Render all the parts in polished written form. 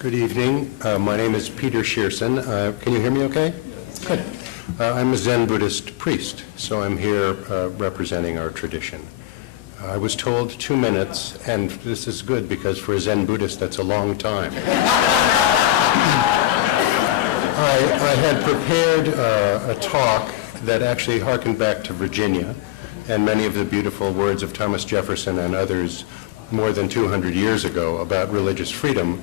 Good evening. My name is Peter Schierson. Can you hear me okay? Good. I'm a Zen Buddhist priest, so I'm here representing our tradition. I was told 2 minutes, and this is good because for a Zen Buddhist, that's a long time. I had prepared a talk that actually harkened back to Virginia and many of the beautiful words of Thomas Jefferson and others more than 200 years ago about religious freedom,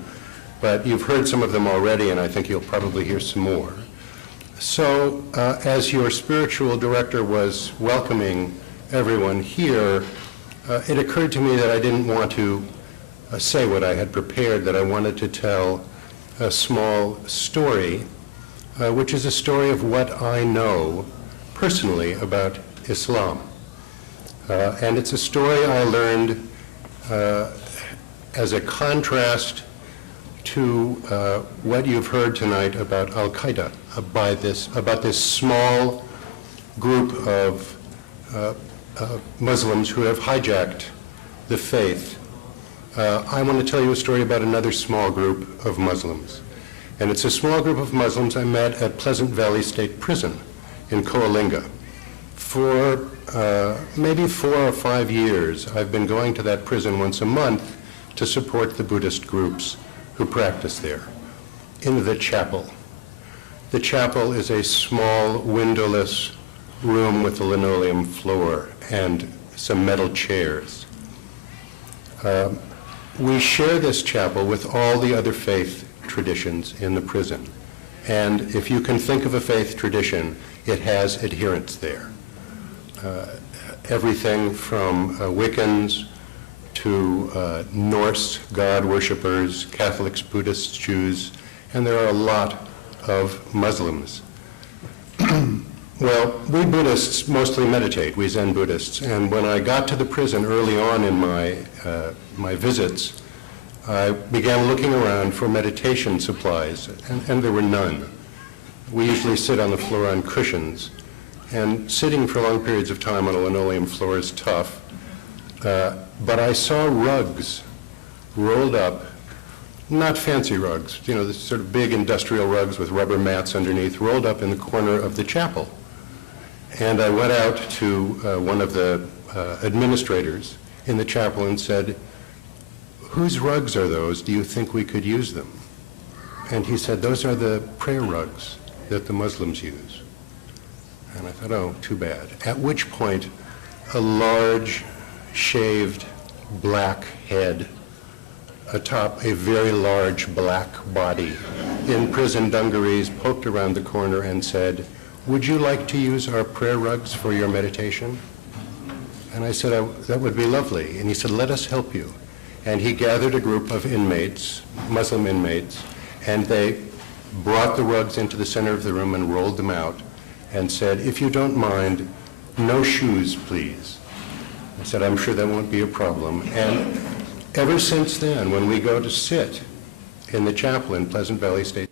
but you've heard some of them already, and I think you'll probably hear some more. So as your spiritual director was welcoming everyone here, it occurred to me that I didn't want to say what I had prepared, that I wanted to tell a small story, which is a story of what I know personally about Islam. And it's a story I learned as a contrast to what you've heard tonight about Al-Qaeda, about this small group of Muslims who have hijacked the faith. I want to tell you a story about another small group of Muslims. And it's a small group of Muslims I met at Pleasant Valley State Prison in Coalinga. For maybe 4 or 5 years, I've been going to that prison once a month to support the Buddhist groups who practice there, in the chapel. The chapel is a small, windowless room with a linoleum floor and some metal chairs. We share this chapel with all the other faith traditions in the prison. And if you can think of a faith tradition, it has adherents there. Everything from Wiccans to Norse God worshippers, Catholics, Buddhists, Jews, and there are a lot of Muslims. Well, we Buddhists mostly meditate, we Zen Buddhists, and when I got to the prison early on in my visits, I began looking around for meditation supplies, and there were none. We usually sit on the floor on cushions, and sitting for long periods of time on a linoleum floor is tough. But I saw rugs rolled up, not fancy rugs, you know, this sort of big industrial rugs with rubber mats underneath, rolled up in the corner of the chapel. And I went out to one of the administrators in the chapel and said, "Whose rugs are those? Do you think we could use them?" And he said, "Those are the prayer rugs that the Muslims use." And I thought, oh, too bad. At which point, a large, shaved, black head atop a very large black body in prison dungarees poked around the corner and said, "Would you like to use our prayer rugs for your meditation?" And I said, "That would be lovely." And he said, "Let us help you." And he gathered a group of inmates, Muslim inmates, and they brought the rugs into the center of the room and rolled them out and said, "If you don't mind, no shoes, please." I said, "I'm sure that won't be a problem." And ever since then, when we go to sit in the chapel in Pleasant Valley State